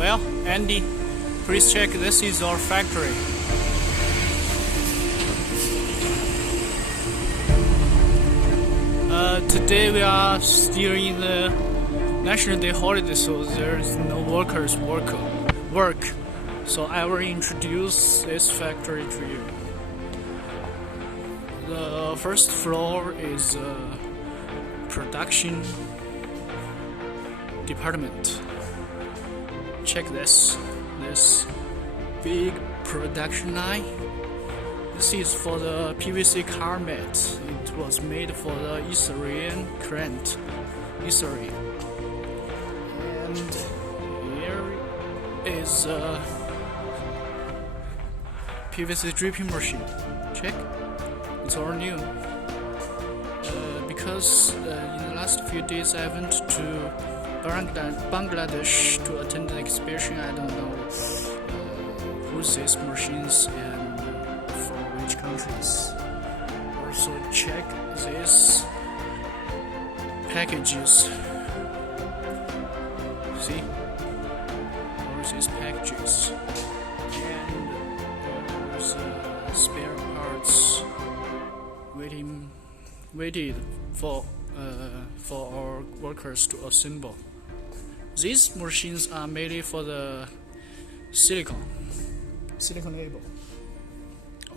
Well, Andy, please check this is our factory. Today we are still in the National Day holiday, so there's no workers work. So I will introduce this factory to you. The first floor is production department. Check this big production line. This is for the PVC car mat. It was made for the Israeli client. And here is a PVC dripping machine. Check, it's all new. Because in the last few days I went to Bangladesh to attend the exhibition. I don't know who's these machines and from which countries. Also check these packages. See? All these packages. And there's spare parts waited for our workers to assemble. These machines are made for the silicone label.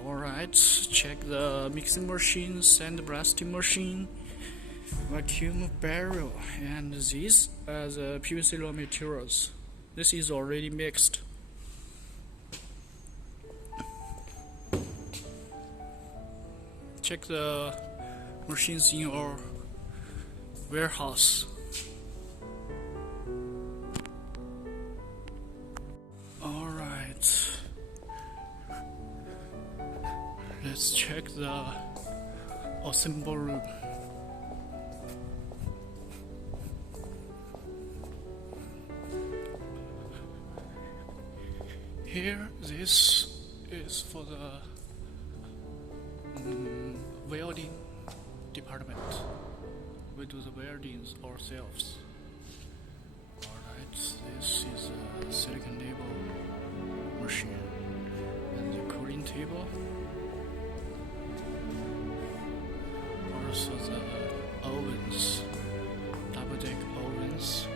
Alright, check the mixing machine, sandblasting machine, vacuum barrel, and these are the PVC raw materials. This is already mixed. Check the machines in our warehouse. Alright, let's check the assemble room. Here, this is for the welding department. We do the weldings ourselves. Alright, this is a silicone label machine and the cooling table. Also the ovens, double deck ovens.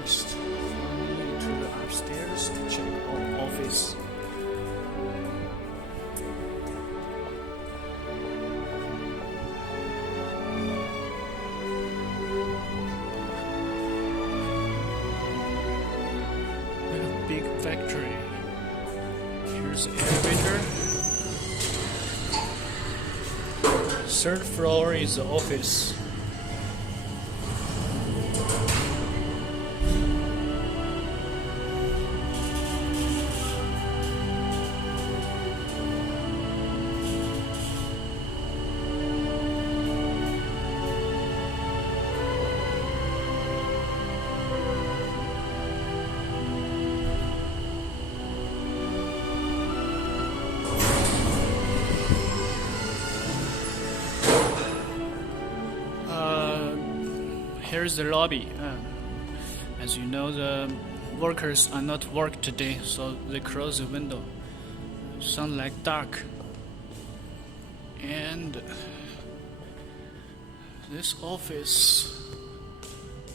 Next, we need to the upstairs to check our office. We have a big factory. Here's the elevator. Third floor is the office. Here's the lobby. As you know, the workers are not work today, so they close the window. Sound like dark. And this office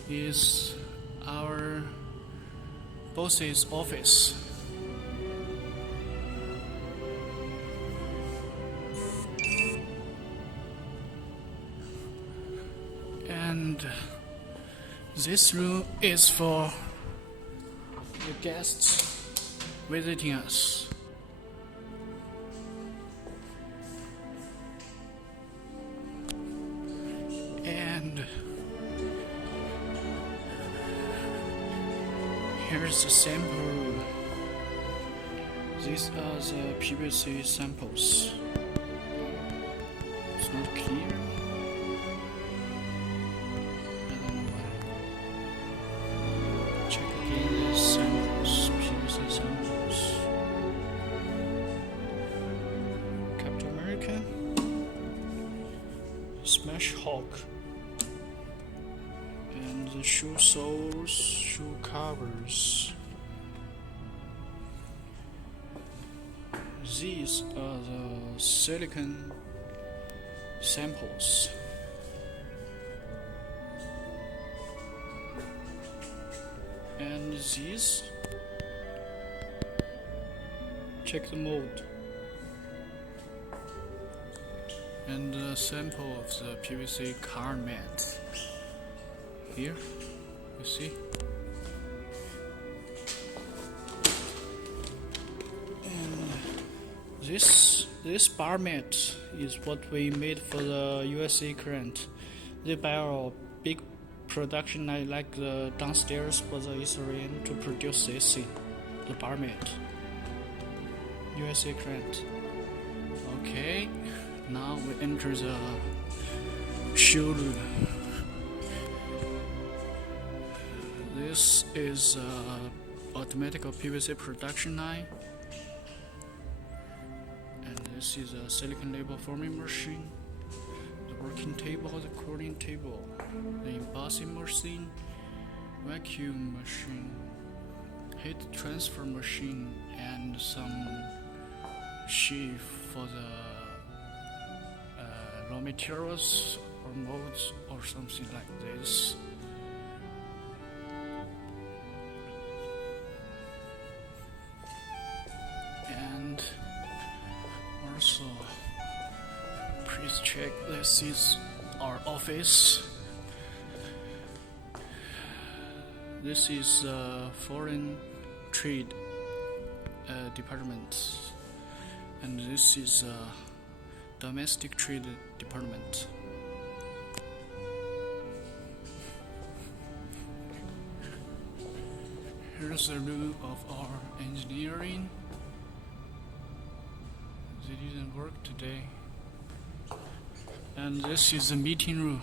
is our boss's office. And this room is for the guests visiting us. And here's the sample room. These are the PVC samples. It's not clear. Check again the samples. mesh hook, and the shoe soles, shoe covers. These are the silicone samples. And these, check the mold. And the sample of the PVC car mat. Here, you see. And this bar mat is what we made for the USA client. They buy our big production line like the downstairs for the Israel to produce this thing, the bar mat. USA client. Okay, now we enter the showroom. This is automatic PVC production line, and this is a silicone label forming machine, the working table, the cooling table, the embossing machine, vacuum machine, heat transfer machine, and some sheet for the raw materials or molds or something like this. And also, please check, this is our office. This is foreign trade department, and this is domestic trade department. Here's the room of our engineering. They didn't work today. And this is the meeting room.